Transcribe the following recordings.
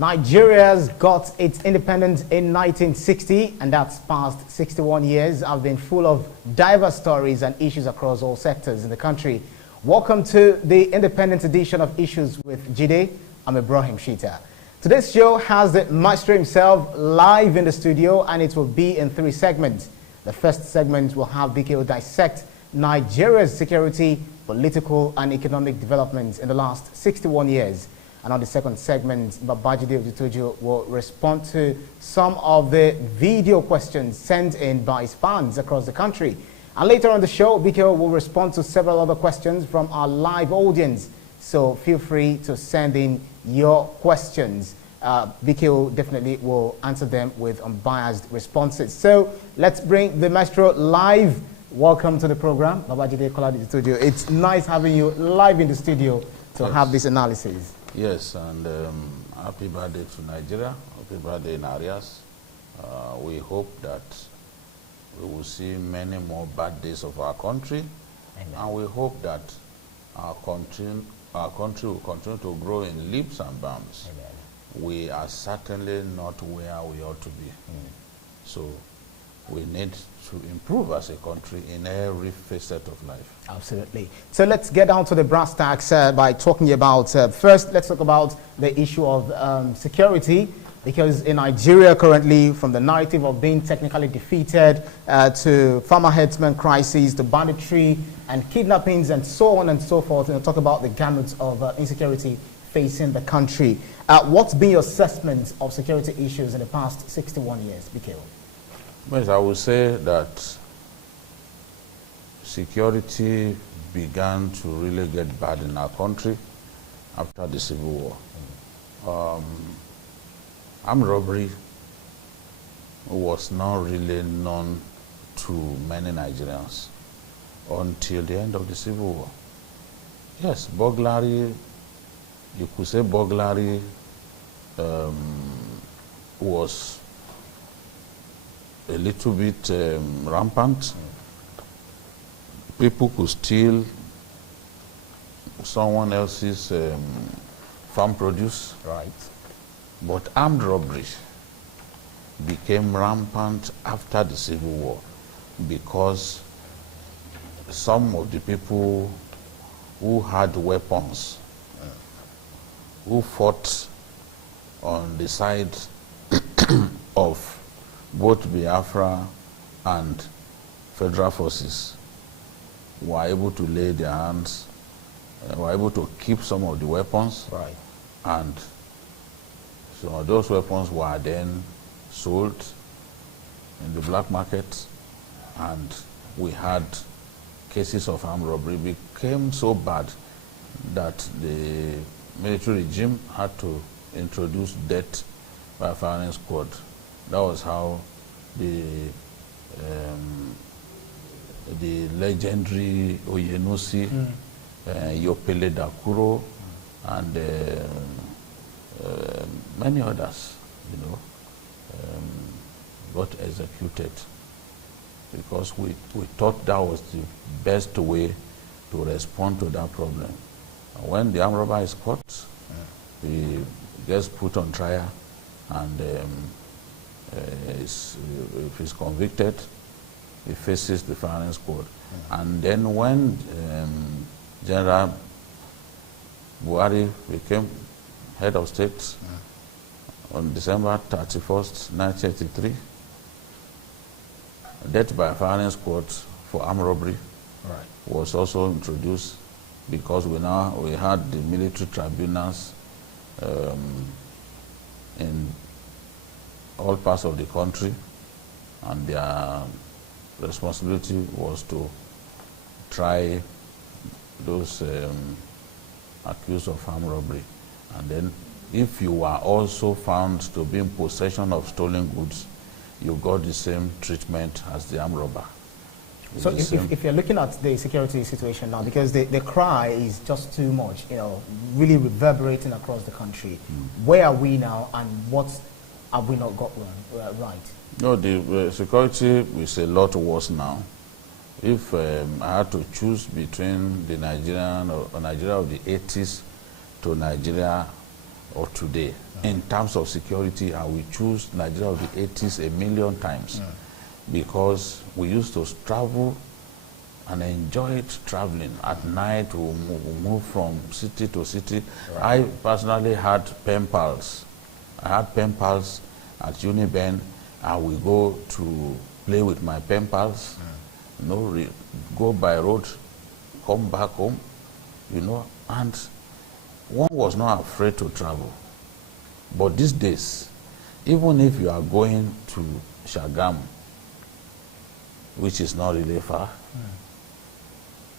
Nigeria's got its independence in 1960, and that's past 61 years. Have been full of diverse stories and issues across all sectors in the country. Welcome to the Independence edition of Issues with Jide. I'm Ibrahim Shita. Today's show has the maestro himself live in the studio, and it will be in 3 segments. The first segment will have BKO dissect Nigeria's security, political, and economic developments in the last 61 years. And on the second segment, Babajide Kolade-Otitoju will respond to some of the video questions sent in by his fans across the country. And later on the show, BKO will respond to several other questions from our live audience. So feel free to send in your questions. BKO definitely will answer them with unbiased responses. So let's bring the maestro live. Welcome to the program, Babajide Kolade-Otitoju. It's nice having you live in the studio to have this analysis. Yes, and happy birthday to Nigeria, happy birthday in Arias. We hope that we will see many more birthdays of our country. Amen. And we hope that our country will continue to grow in leaps and bounds. Amen. We are certainly not where we ought to be. So we need to improve as a country in every facet of life. Absolutely. So let's get down to the brass tacks by talking about, first let's talk about the issue of security, because in Nigeria currently, from the narrative of being technically defeated to farmer herdsman crises, to banditry and kidnappings and so on and so forth, and talk about the gamut of insecurity facing the country. What's been your assessment of security issues in the past 61 years, BKO? Yes, I would say that security began to really get bad in our country after the Civil War. Armed robbery was not really known to many Nigerians until the end of the Civil War. Yes, burglary, you could say burglary was a little bit rampant. People could steal someone else's farm produce. Right. But armed robbery became rampant after the Civil War because some of the people who had weapons, who fought on the side of both Biafra and federal forces, were able to lay their hands, were able to keep some of the weapons. Right. And some of those weapons were then sold in the black market, and we had cases of armed robbery. It became so bad that the military regime had to introduce death by firing squad. That was how the legendary Oyenusi, Yopele Dakuro, and many others, got executed because we thought that was the best way to respond to that problem. And when the armed robber is caught, he gets put on trial, and if he's convicted, he faces the firing squad. And then when General Buhari became head of state on December 31st, 1983, death by firing squad for armed robbery was also introduced, because we had the military tribunals in all parts of the country, and their responsibility was to try those accused of armed robbery. And then if you were also found to be in possession of stolen goods, you got the same treatment as the armed robber. So if you're looking at the security situation now, because the cry is just too much, really reverberating across the country, where are we now, and what have we not got right? No, the security is a lot worse now. If I had to choose between the Nigeria of the 80s to Nigeria or today in terms of security, and we choose Nigeria of the 80s a million times because we used to travel and enjoyed traveling. At night, we move from city to city. Right. I personally had pen pals. I had pen pals at Uniben, and we go to play with my pen pals, go by road, come back home, and one was not afraid to travel. But these days, even if you are going to Shagamu, which is not really far,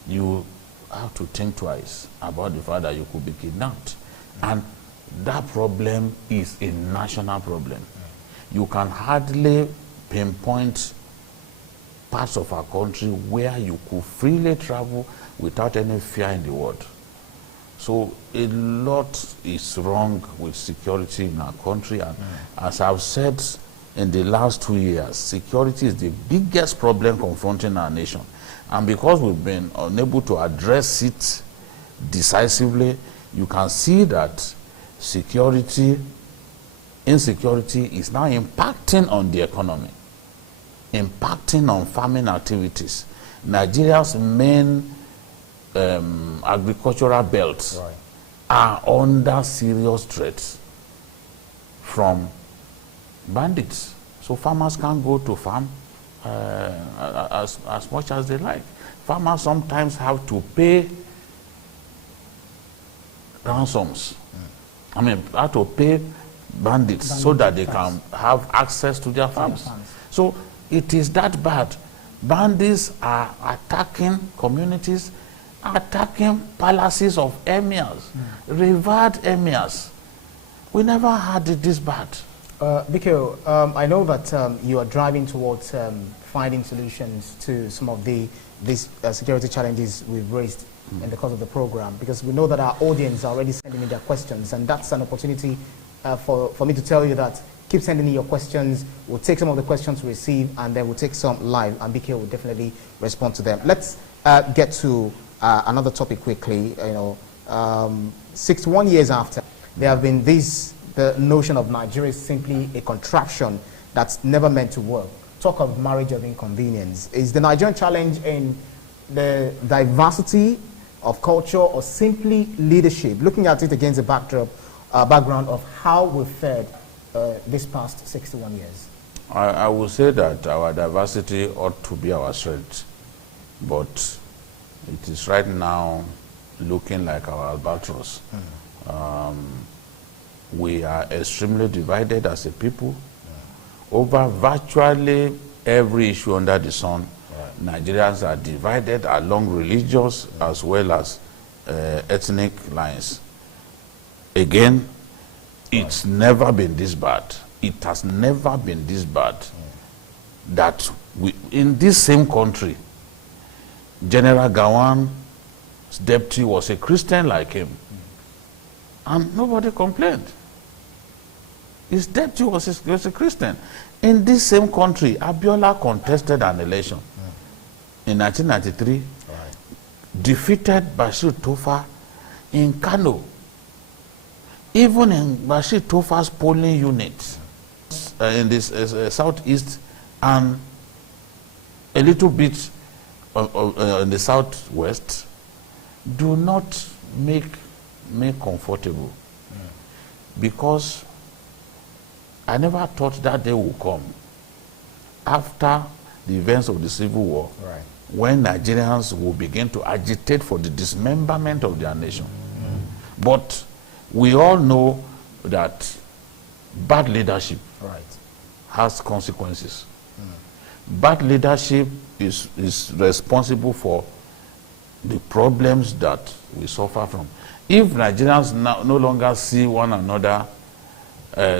you have to think twice about the fact that you could be kidnapped. And that problem is a national problem. You can hardly pinpoint parts of our country where you could freely travel without any fear in the world. So a lot is wrong with security in our country, and as I've said in the last 2 years, security is the biggest problem confronting our nation. And because we've been unable to address it decisively, you can see that insecurity is now impacting on the economy, impacting on farming activities. Nigeria's main agricultural belts are under serious threats from bandits. So farmers can't go to farm as much as they like. Farmers sometimes have to pay ransoms. Have to pay bandits so that they can have access to their farms. So it is that bad. Bandits are attacking communities, attacking palaces of emirs, revered emirs. We never had it this bad. Biko, I know that you are driving towards finding solutions to some of these security challenges we've raised in the course of the program, because we know that our audience are already sending in their questions, and that's an opportunity for me to tell you that keep sending in your questions. We'll take some of the questions we receive, and then we'll take some live, and BK will definitely respond to them. Let's get to another topic quickly. 61 years after, there have been the notion of Nigeria is simply a contraption that's never meant to work. Talk of marriage of inconvenience. Is the Nigerian challenge in the diversity of culture or simply leadership? Looking at it against the background of how we've fared this past 61 years. I would say that our diversity ought to be our strength, but it is right now looking like our albatross. We are extremely divided as a people over virtually every issue under the sun. Nigerians are divided along religious as well as ethnic lines. Again, it's never been this bad. It has never been this bad that in this same country, General Gawan's deputy was a Christian like him, and nobody complained. His deputy was a Christian. In this same country, Abiola contested an election in 1993, defeated Bashir Tofa in Kano. Even in Bashir Tofa's polling unit in this southeast and a little bit in the southwest, do not make me comfortable, because I never thought that day would come after the events of the Civil War, when Nigerians will begin to agitate for the dismemberment of their nation. But we all know that bad leadership has consequences. Bad leadership is responsible for the problems that we suffer from. If Nigerians no longer see one another,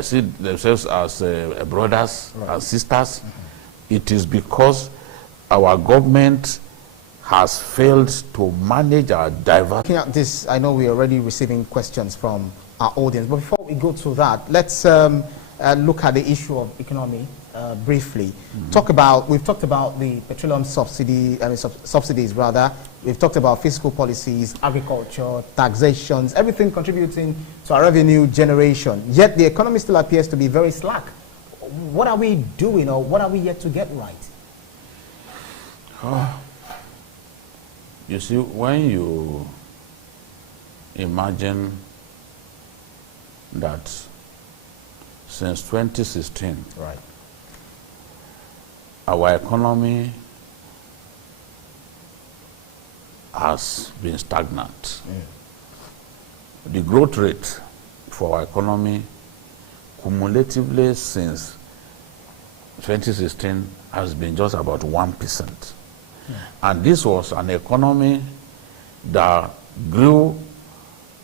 see themselves as brothers and sisters, it is because our government has failed to manage our diversity. Looking at this, I know we're already receiving questions from our audience, but before we go to that, let's look at the issue of economy briefly. We've talked about the petroleum subsidies rather. We've talked about fiscal policies, agriculture, taxations, everything contributing to our revenue generation. Yet the economy still appears to be very slack. What are we doing, or what are we yet to get right? You see, when you imagine that since 2016, right, our economy has been stagnant. The growth rate for our economy cumulatively since 2016 has been just about 1%. And this was an economy that grew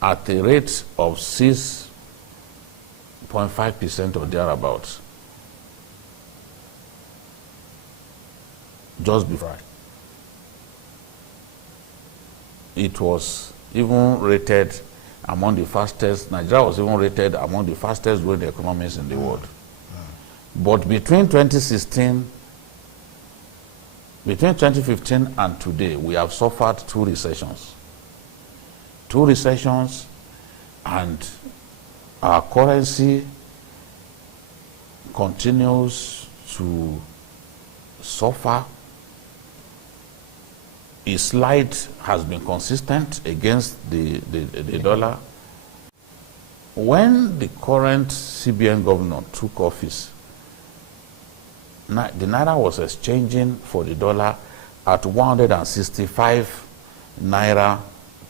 at a rate of 6.5% or thereabouts. Just before. It was even rated among the fastest, Nigeria was even rated among the fastest growing economies in the world. But between 2015 and today, we have suffered two recessions. And our currency continues to suffer. Its slide has been consistent against the dollar. When the current CBN governor took office, the naira was exchanging for the dollar at 165 naira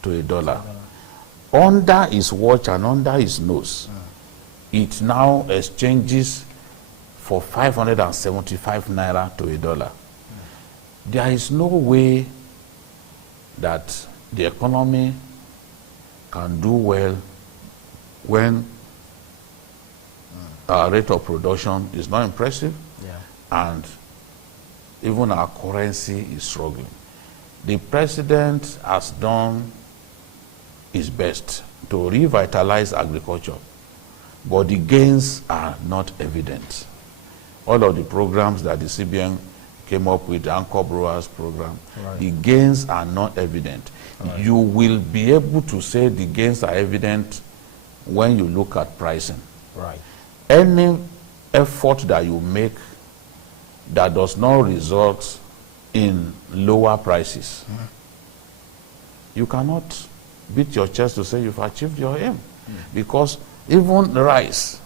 to a dollar. Under his watch and under his nose, it now exchanges for 575 naira to a dollar. There is no way that the economy can do well when our rate of production is not impressive, and even our currency is struggling. The president has done his best to revitalize agriculture, but the gains are not evident. All of the programs that the CBN came up with, the Anchor Brewers program, the gains are not evident. You will be able to say the gains are evident when you look at pricing. Any effort that you make that does not result in lower prices, you cannot beat your chest to say you've achieved your aim. Because even rice,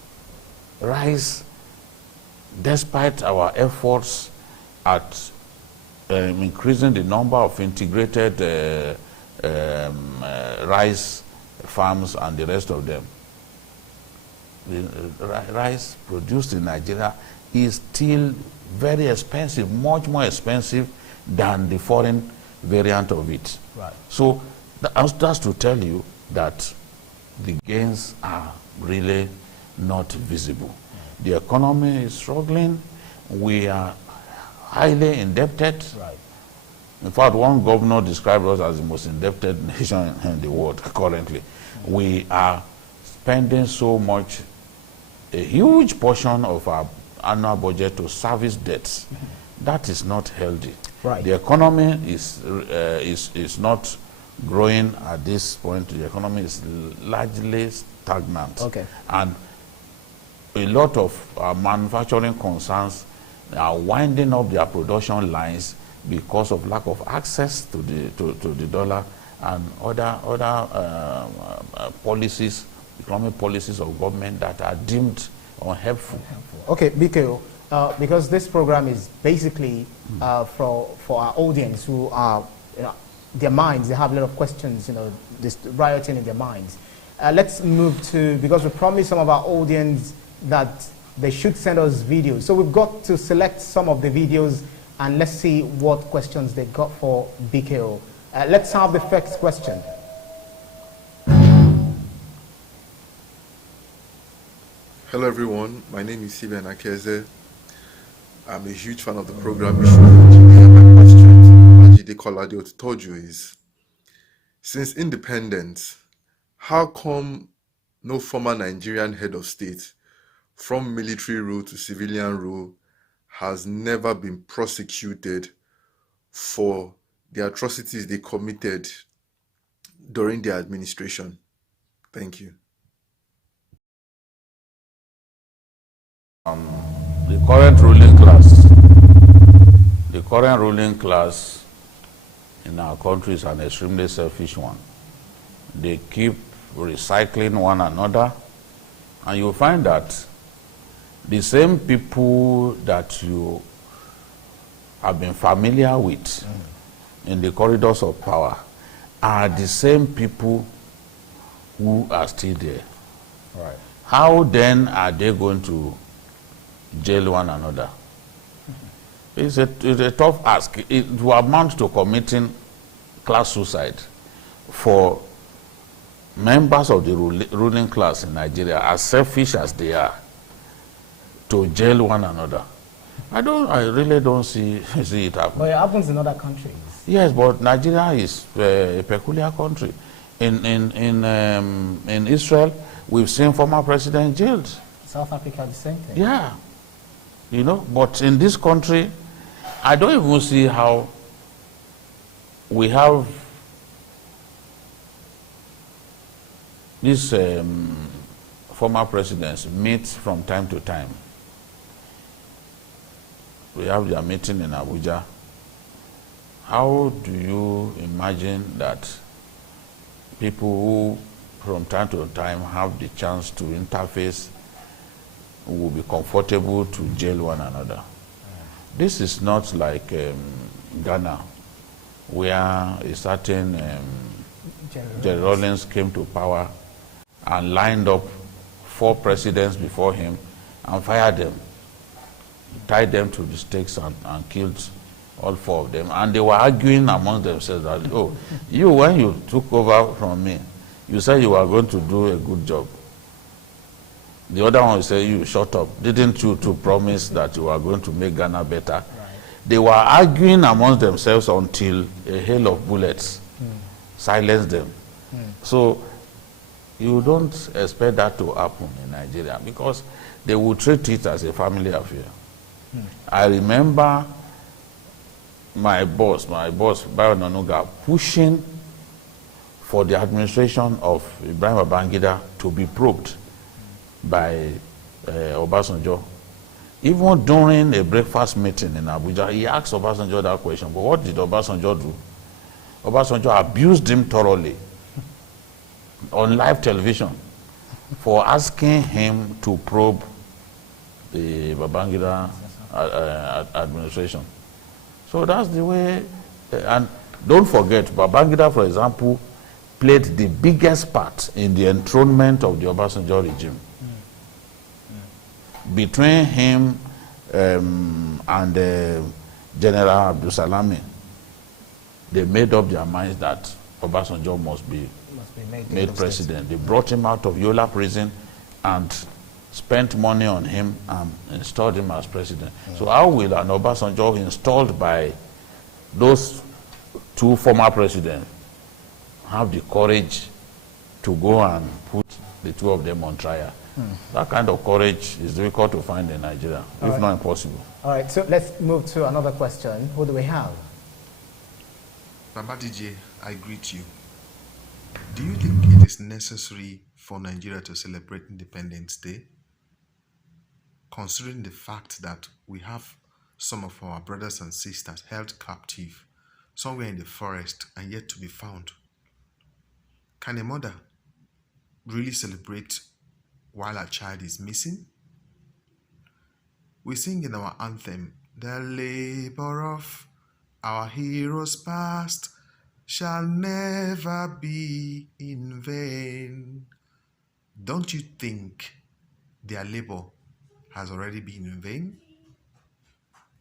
despite our efforts at increasing the number of integrated rice farms and the rest of them, the rice produced in Nigeria is still very expensive, much more expensive than the foreign variant of it. So that's to tell you that the gains are really not visible. The economy is struggling. We are highly indebted. In fact, one governor described us as the most indebted nation in the world currently. We are spending so much, a huge portion of our annual budget to service debts. That is not healthy. The economy is not growing at this point. The economy is largely stagnant. And a lot of manufacturing concerns are winding up their production lines because of lack of access to the dollar and other policies, economic policies of government that are deemed unhelpful. Okay, BKO, because this program is basically for our audience who are, their minds, they have a lot of questions, this rioting in their minds. Let's move to, because we promised some of our audience that they should send us videos. So we've got to select some of the videos and let's see what questions they got for BKO. Let's have the first question. Hello everyone, my name is Sibe Nakeze. I'm a huge fan of the program. You should hear my question. Babajide Kolade-Otitoju is, since independence, how come no former Nigerian head of state from military rule to civilian rule, has never been prosecuted for the atrocities they committed during their administration. Thank you. The current ruling class in our country is an extremely selfish one. They keep recycling one another, and you find that the same people that you have been familiar with in the corridors of power are the same people who are still there. Right. How then are they going to jail one another? It's a tough ask. It will amount to committing class suicide for members of the ruling class in Nigeria, as selfish as they are, to jail one another. I really don't see it happen. But it happens in other countries. Yes, but Nigeria is a peculiar country. In Israel, we've seen former president jailed. South Africa, the same thing. Yeah. You know, but in this country, I don't even see how we have these former presidents meet from time to time. We have their meeting in Abuja. How do you imagine that people who from time to time have the chance to interface will be comfortable to jail one another? This is not like Ghana, where a certain General Rawlings came to power and lined up 4 presidents before him and fired them, tied them to the stakes and killed all 4 of them. And they were arguing among themselves that, oh, when you took over from me, you said you were going to do a good job. The other one will say, you shut up. Didn't you to promise that you were going to make Ghana better? Right. They were arguing amongst themselves until a hail of bullets silenced them. So you don't expect that to happen in Nigeria, because they will treat it as a family affair. I remember my boss, Bayo Nanuga, pushing for the administration of Ibrahim Babangida to be probed by Obasanjo. Even during a breakfast meeting in Abuja, he asked Obasanjo that question. But what did Obasanjo do? Obasanjo abused him thoroughly on live television for asking him to probe the Babangida administration. So that's the way. And don't forget, Babangida, for example, played the biggest part in the enthronement of the Obasanjo regime. Between him and General Abdul Salami, they made up their minds that Obasanjo must be made president. They brought him out of Yola prison and spent money on him and installed him as president. So how will an Obasanjo installed by those 2 former presidents have the courage to go and put the 2 of them on trial? That kind of courage is difficult to find in Nigeria, if not impossible. All right, so let's move to another question. Who do we have? Babajide, I greet you. Do you think it is necessary for Nigeria to celebrate Independence Day, considering the fact that we have some of our brothers and sisters held captive somewhere in the forest and yet to be found? Can a mother really celebrate while her child is missing? We sing in our anthem, "The labor of our heroes past shall never be in vain." Don't you think their labor has already been in vain?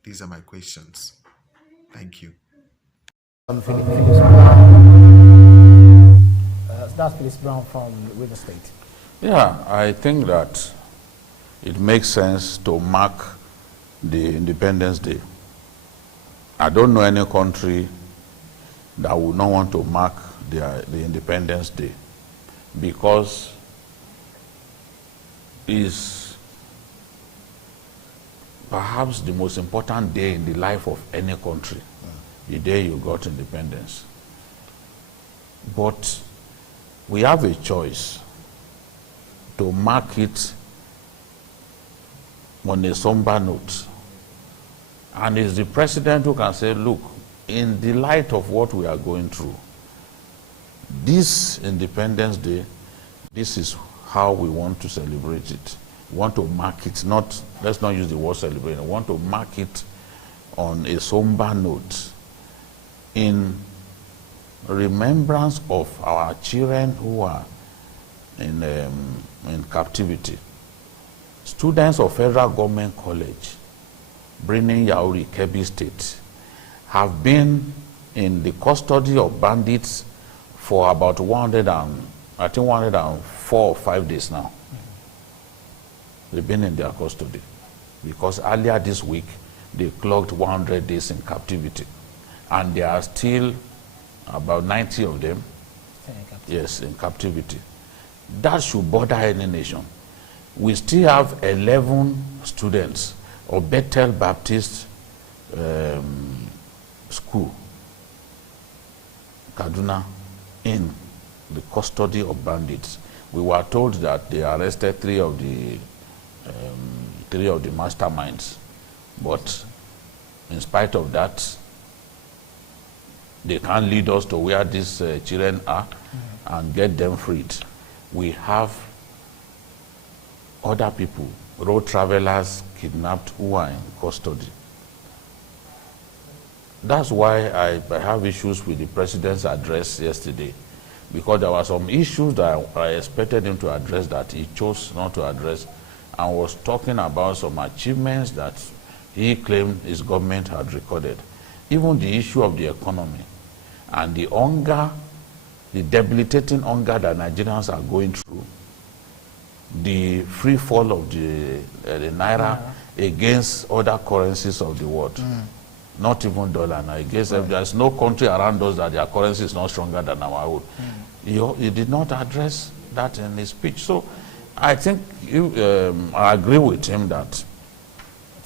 These are my questions. Thank you. Phyllis Brown. That's Phyllis Brown from River State. Yeah, I think that it makes sense to mark the Independence Day. I don't know any country that would not want to mark the Independence Day, because it's perhaps the most important day in the life of any country, the day you got independence. But we have a choice to mark it on a somber note. And it's the president who can say, look, in the light of what we are going through, this Independence Day, this is how we want to celebrate it. We want to mark it, not, let's not use the word celebrate, we want to mark it on a somber note in remembrance of our children who are in captivity. Students of Federal Government College, Brini Yauri, Kebbi State, have been in the custody of bandits for about 104 or 5 days now. They've been in their custody because earlier this week they clocked 100 days in captivity, and there are still about 90 of them, yes, in captivity. That should bother any nation. We still have 11 students of Bethel Baptist School, Kaduna, in the custody of bandits. We were told that they arrested three of the masterminds, but in spite of that, they can't lead us to where these children are and get them freed. We have other people, road travelers, kidnapped, who are in custody. That's why I have issues with the president's address yesterday, because there were some issues that I expected him to address that he chose not to address, and was talking about some achievements that he claimed his government had recorded. Even the issue of the economy and the hunger, the debilitating hunger that Nigerians are going through, the free fall of the naira against other currencies of the world, not even dollar now, against there's no country around us that their currency is not stronger than our own. He did not address that in his speech. So I think I agree with him that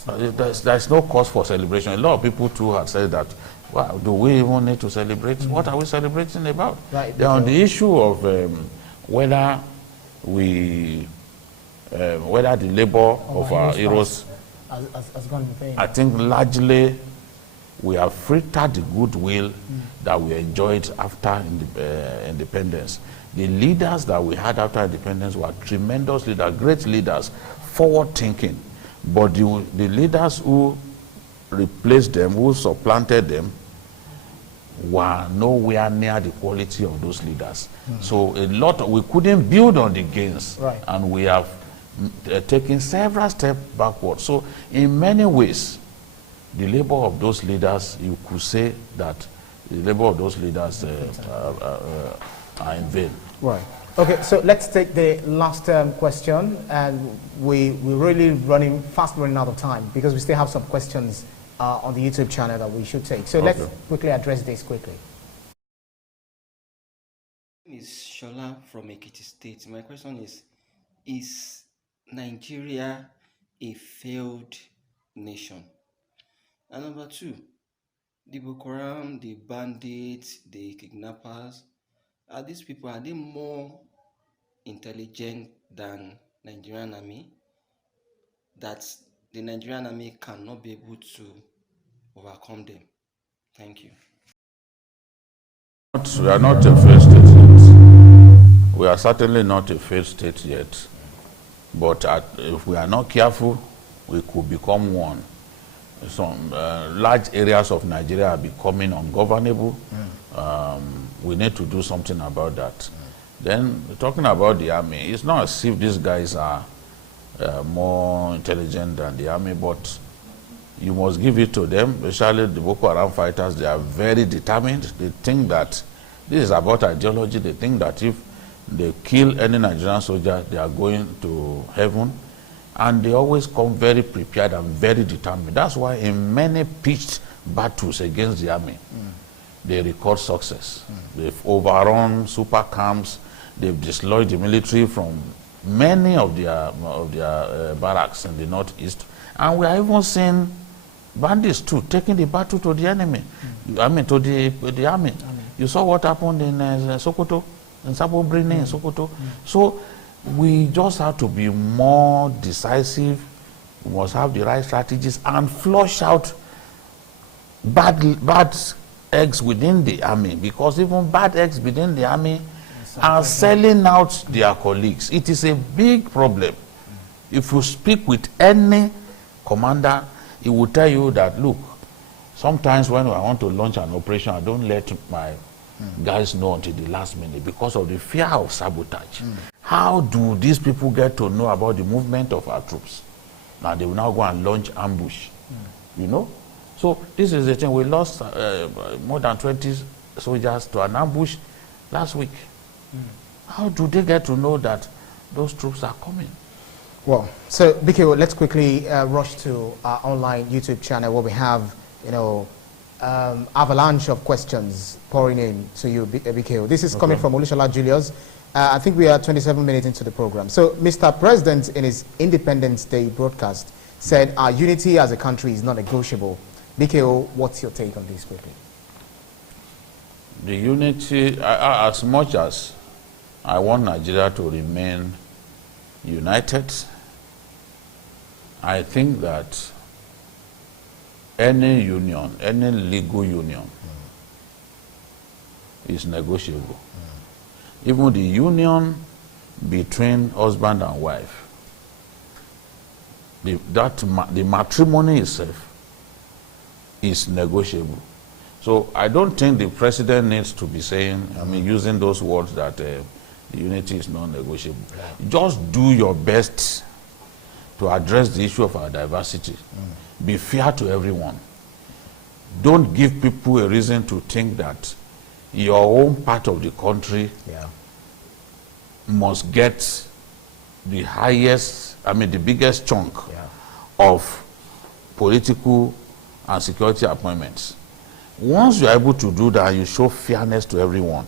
there's no cause for celebration. A lot of people too have said that, well, do we even need to celebrate? What are we celebrating about? Right, on the issue of whether the labor of our heroes has gone in vain, I think largely we have frittered the goodwill that we enjoyed after independence. The leaders that we had after independence were tremendous leaders, great leaders, forward-thinking. But the leaders who replaced them, who supplanted them, were nowhere near the quality of those leaders. So we couldn't build on the gains, and we have taken several steps backward. So in many ways, the labor of those leaders, you could say that the labor of those leaders are in vain. Right. Okay, so let's take the last question, and we're really fast running out of time, because we still have some questions on the YouTube channel that we should take. So let's quickly address this quickly. My name is Shola from Ekiti State. My question is Nigeria a failed nation? And number two, the Boko Haram, the bandits, the kidnappers, these people, are they more intelligent than Nigerian army, that the Nigerian army cannot be able to overcome them? Thank you. We are not a failed state yet. We are certainly not a failed state yet. But if we are not careful, we could become one. Some large areas of Nigeria are becoming ungovernable. We need to do something about that. Then, talking about the army, it's not as if these guys are more intelligent than the army, but you must give it to them, especially the Boko Haram fighters. They are very determined. They think that this is about ideology. They think that if they kill any Nigerian soldier, they are going to heaven. And they always come very prepared and very determined. That's why in many pitched battles against the army, they record success. They've overrun super camps. They've dislodged the military from many of their barracks in the northeast, and we are even seeing bandits too taking the battle to the enemy. I mean, to the army. You saw what happened in Sokoto, in Sabo Brine, in Sokoto. So we just have to be more decisive. We must have the right strategies and flush out bad eggs within the army, because even bad eggs within the army are selling out their colleagues. It is a big problem. If you speak with any commander, he will tell you that, look, sometimes when I want to launch an operation, I don't let my guys know until the last minute because of the fear of sabotage. How do these people get to know about the movement of our troops? Now they will now go and launch ambush, you know? So this is the thing. We lost more than 20 soldiers to an ambush last week. How do they get to know that those troops are coming? Well, so BKO, let's quickly rush to our online YouTube channel where we have, you know, avalanche of questions pouring in to you, BKO. This is coming from Olushola Julius. I think we are 27 minutes into the program. So, Mr. President, in his Independence Day broadcast, said our unity as a country is not negotiable. BKO, what's your take on this quickly? The unity, as much as I want Nigeria to remain united, I think that any union, any legal union is negotiable. Even the union between husband and wife, the matrimony itself is negotiable. So I don't think the president needs to be saying, I mean, using those words that the unity is non-negotiable. Just do your best to address the issue of our diversity. Be fair to everyone. Don't give people a reason to think that your own part of the country must get the highest, I mean, the biggest chunk of political and security appointments. Once you are able to do that, you show fairness to everyone,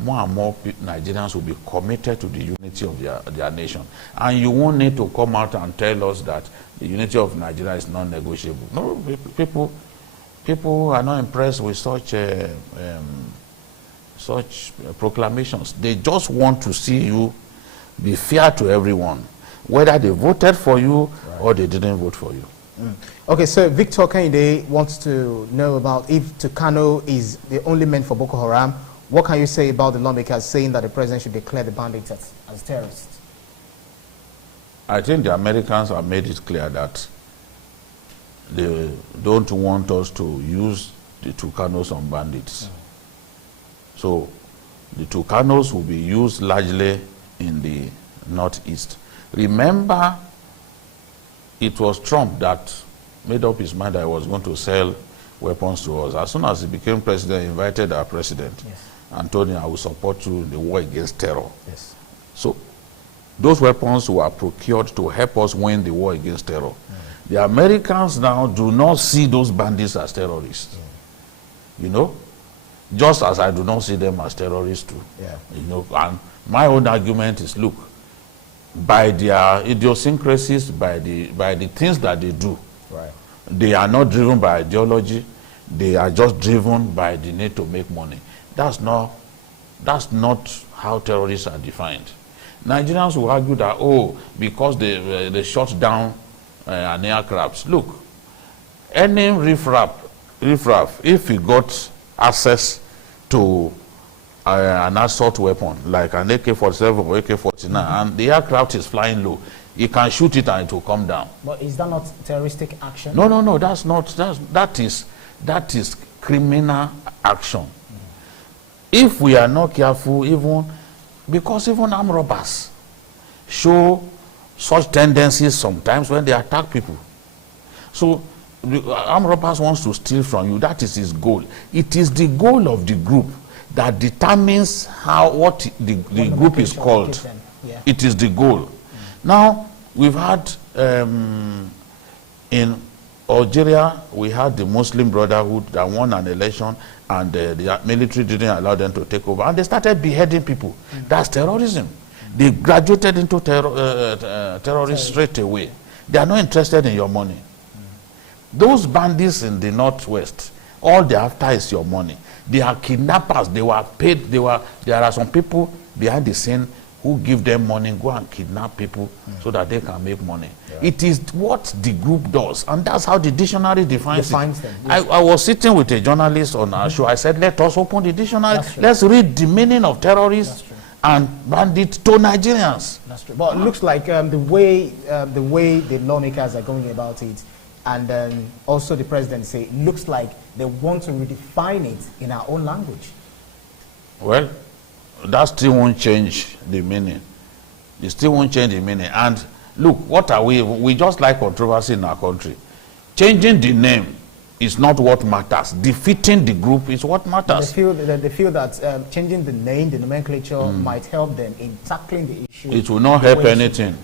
more and more Nigerians will be committed to the unity of their nation. And you won't need to come out and tell us that the unity of Nigeria is non-negotiable. No, people are not impressed with such proclamations. They just want to see you be fair to everyone, whether they voted for you or they didn't vote for you. Okay, so Victor Kehinde wants to know about if Tucano is the only meant for Boko Haram. What can you say about the lawmakers saying that the president should declare the bandits as terrorists? I think the Americans have made it clear that they don't want us to use the Tucanos on bandits. So the Tucanos will be used largely in the northeast. Remember, it was Trump that made up his mind that he was going to sell weapons to us. As soon as he became president, he invited our president and told him, I will support you in the war against terror. So those weapons were procured to help us win the war against terror. The Americans now do not see those bandits as terrorists. You know, just as I do not see them as terrorists too. You know, and my own argument is, look, by their idiosyncrasies, by the things that they do, they are not driven by ideology. They are just driven by the need to make money. That's not how terrorists are defined. Nigerians will argue that, oh, because they shot down an aircraft. Look, any riffraff, if he got access to an assault weapon, like an AK-47 or AK-49, and the aircraft is flying low, he can shoot it and it will come down. But is that not terroristic action? No, that's not. That is criminal action. If we are not careful, because even armed robbers show such tendencies sometimes when they attack people. So the armed robbers wants to steal from you. That is his goal. It is the goal of the group that determines what the group is called. It is the goal. Now, we've had in Algeria, we had the Muslim Brotherhood that won an election, and the military didn't allow them to take over, and they started beheading people. That's terrorism. They graduated into terrorists straight away. They are not interested in your money. Those bandits in the northwest, all they're after is your money. They are kidnappers. They were paid. There are some people behind the scene who give them money, go and kidnap people so that they can make money. Yeah. It is what the group does, and that's how the dictionary defines them. Yes. I was sitting with a journalist on our show. I said, let us open the dictionary. Let's read the meaning of terrorists and bandits to Nigerians. That's true. But it looks like the way the lawmakers are going about it, and also the presidency, it looks like they want to redefine it in our own language. Well, that still won't change the meaning. It still won't change the meaning. And look, what are we? We just like controversy in our country. Changing the name is not what matters. Defeating the group is what matters. They feel that changing the name, the nomenclature, might help them in tackling the issue. It will not help anything.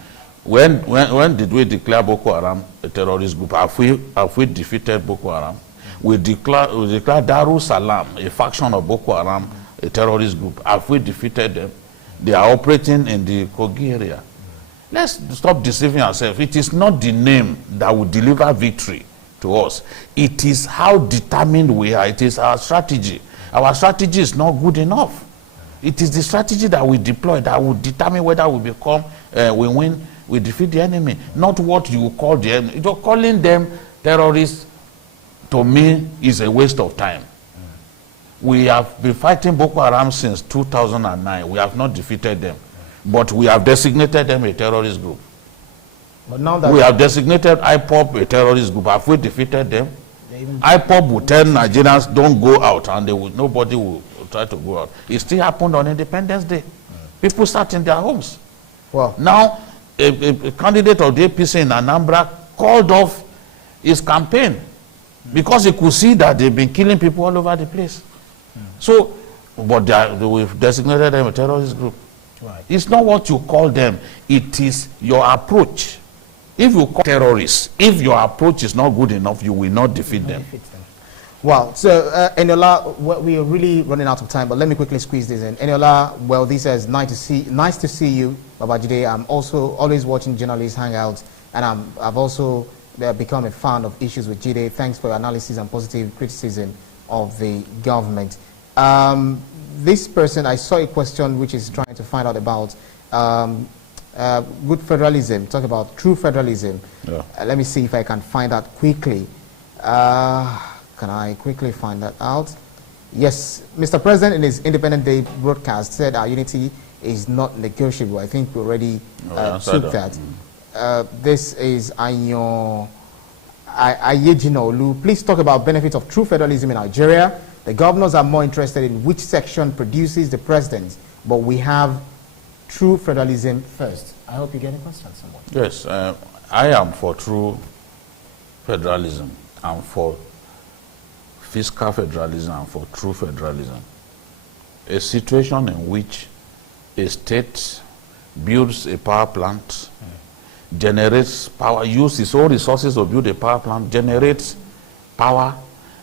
When did we declare Boko Haram a terrorist group? Have we defeated Boko Haram? We declare Darussalam, a faction of Boko Haram, a terrorist group. Have we defeated them? They are operating in the Kogi area. Let's stop deceiving ourselves. It is not the name that will deliver victory to us. It is how determined we are. It is our strategy. Our strategy is not good enough. It is the strategy that we deploy that will determine whether we become, we win, we defeat the enemy. Not what you call the enemy. You're calling them terrorists, to me, is a waste of time. We have been fighting Boko Haram since 2009. We have not defeated them. But we have designated them a terrorist group. But now that we have designated IPOB a terrorist group. Have we defeated them? IPOB will tell Nigerians, don't go out, and nobody will try to go out. It still happened on Independence Day. People sat in their homes. Well, now, a candidate of the APC in Anambra called off his campaign because he could see that they've been killing people all over the place. So, but we've designated them a terrorist group. Right. It's not what you call them. It is your approach. If you call terrorists, if your approach is not good enough, you will not defeat them. Wow. So, Eniola, we are really running out of time, but let me quickly squeeze this in. Eniola, well, this is nice to see you, Babajide. I'm also always watching journalists hangouts, and I've also become a fan of Issues with Jide. Thanks for your analysis and positive criticism of the government. This person, I saw a question which is trying to find out about good federalism, talk about true federalism. Yeah. Let me see if I can find that quickly. Can I quickly find that out? Yes, Mr. President in his Independent Day broadcast said our unity is not negotiable. I think we already took that. This is Ayejina Olu. Please talk about benefits of true federalism in Nigeria. The governors are more interested in which section produces the president, but we have true federalism first. I hope you get a question, someone. Yes, I am for true federalism. I'm for fiscal federalism and for true federalism. A situation in which a state builds a power plant, generates power, uses its own resources to build a power plant, generates power.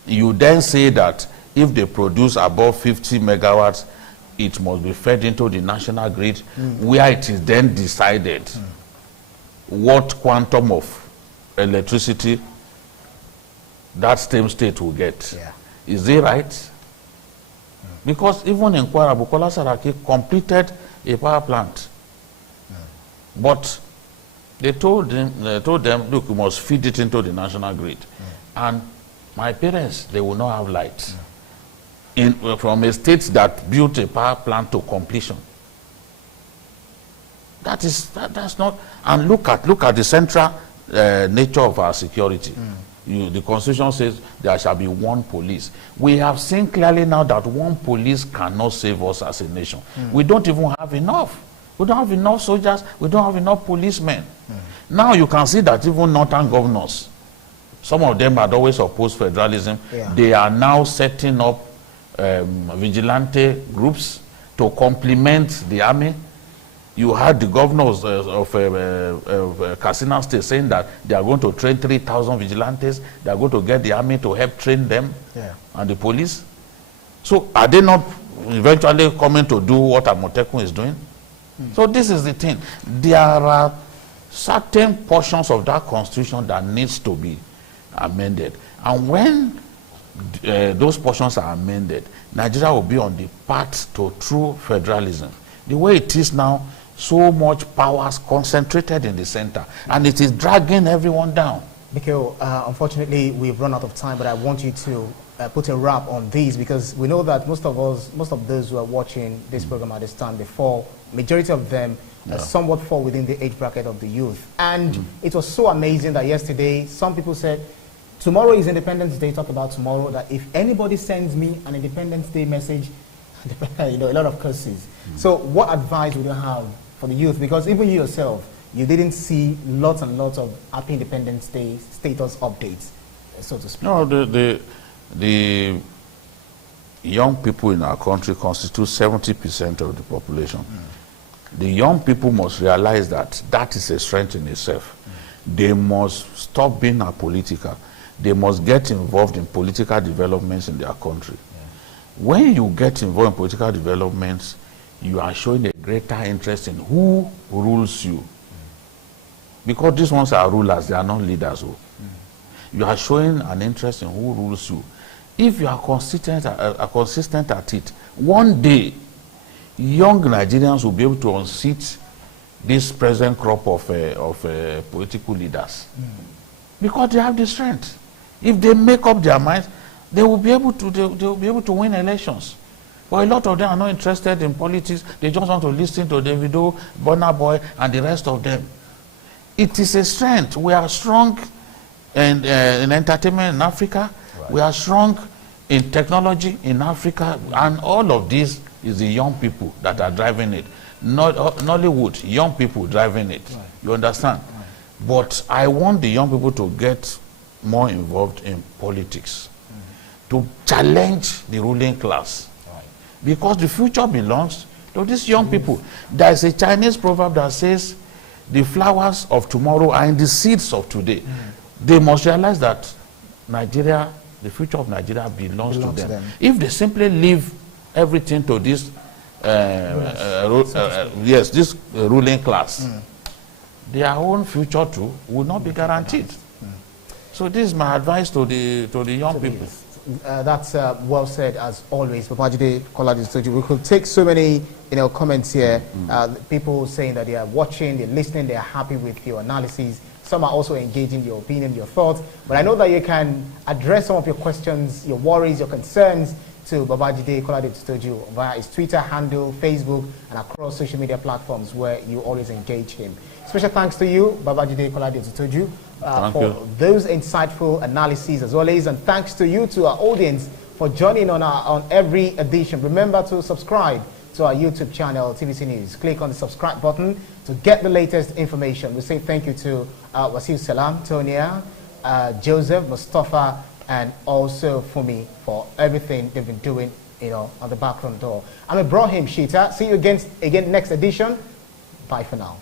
You then say that if they produce above 50 megawatts, it must be fed into the national grid, where it is then decided what quantum of electricity that same state will get. Yeah. Is it right? Because even in Kwara, Bukola Saraki completed a power plant. But they told them, look, you must feed it into the national grid. And my parents, they will not have light. From a state that built a power plant to completion. That's not. And look at the central nature of our security. The Constitution says there shall be one police. We have seen clearly now that one police cannot save us as a nation. We don't even have enough. We don't have enough soldiers. We don't have enough policemen. Now you can see that even northern governors, some of them had always opposed federalism. Yeah. They are now setting up vigilante groups to complement the army. You had the governors of Katsina State saying that they are going to train 3,000 vigilantes. They are going to get the army to help train them, and the police. So are they not eventually coming to do what Amotekun is doing? So this is the thing. There are certain portions of that constitution that needs to be amended. And when those portions are amended, Nigeria will be on the path to true federalism. The way it is now, so much power is concentrated in the center, and it is dragging everyone down. Mikhail, unfortunately, we've run out of time, but I want you to put a wrap on these, because we know that most of those who are watching this program at this time before, majority of them somewhat fall within the age bracket of the youth. And it was so amazing that yesterday, some people said, tomorrow is Independence Day, talk about tomorrow, that if anybody sends me an Independence Day message, a lot of curses. So what advice would you have for the youth? Because even you yourself, you didn't see lots and lots of Happy Independence Day status updates, so to speak. No, the young people in our country constitute 70% of the population. The young people must realize that that is a strength in itself. They must stop being apolitical. They must get involved in political developments in their country. When you get involved in political developments, you are showing a greater interest in who rules you. Because these ones are rulers, they are not leaders. You are showing an interest in who rules you. If you are consistent at it, one day, young Nigerians will be able to unseat this present crop of political leaders. Because they have the strength. If they make up their minds, they will be able to win elections. But a lot of them are not interested in politics. They just want to listen to Davido, Burna Boy, and the rest of them. It is a strength. We are strong in entertainment in Africa. Right. We are strong in technology in Africa. And all of this is the young people that are driving it. Not Nollywood, young people driving it. Right. You understand? Right. But I want the young people to get more involved in politics, to challenge the ruling class. Right. Because the future belongs to these young people. There is a Chinese proverb that says, the flowers of tomorrow are in the seeds of today. They must realize that Nigeria, the future of Nigeria belongs to them. If they simply leave everything to this, this ruling class, their own future too will not be guaranteed. So this is my advice to the young people. That's well said, as always. Babajide Kolade-Otitoju. We could take so many comments here. People saying that they are watching, they're listening, they're happy with your analysis. Some are also engaging your opinion, your thoughts. But I know that you can address some of your questions, your worries, your concerns to Babajide Kolade-Otitoju via his Twitter handle, Facebook, and across social media platforms where you always engage him. Special thanks to you, Babajide Kolade-Otitoju, for those insightful analyses as always, and thanks to you, to our audience, for joining on every edition. Remember to subscribe to our YouTube channel, TVC News. Click on the subscribe button to get the latest information. We say thank you to Wasil Salam, Tonia, Joseph, Mustafa, and also Fumi for everything they've been doing, on the background door. I'm Ibrahim Shita. See you again next edition. Bye for now.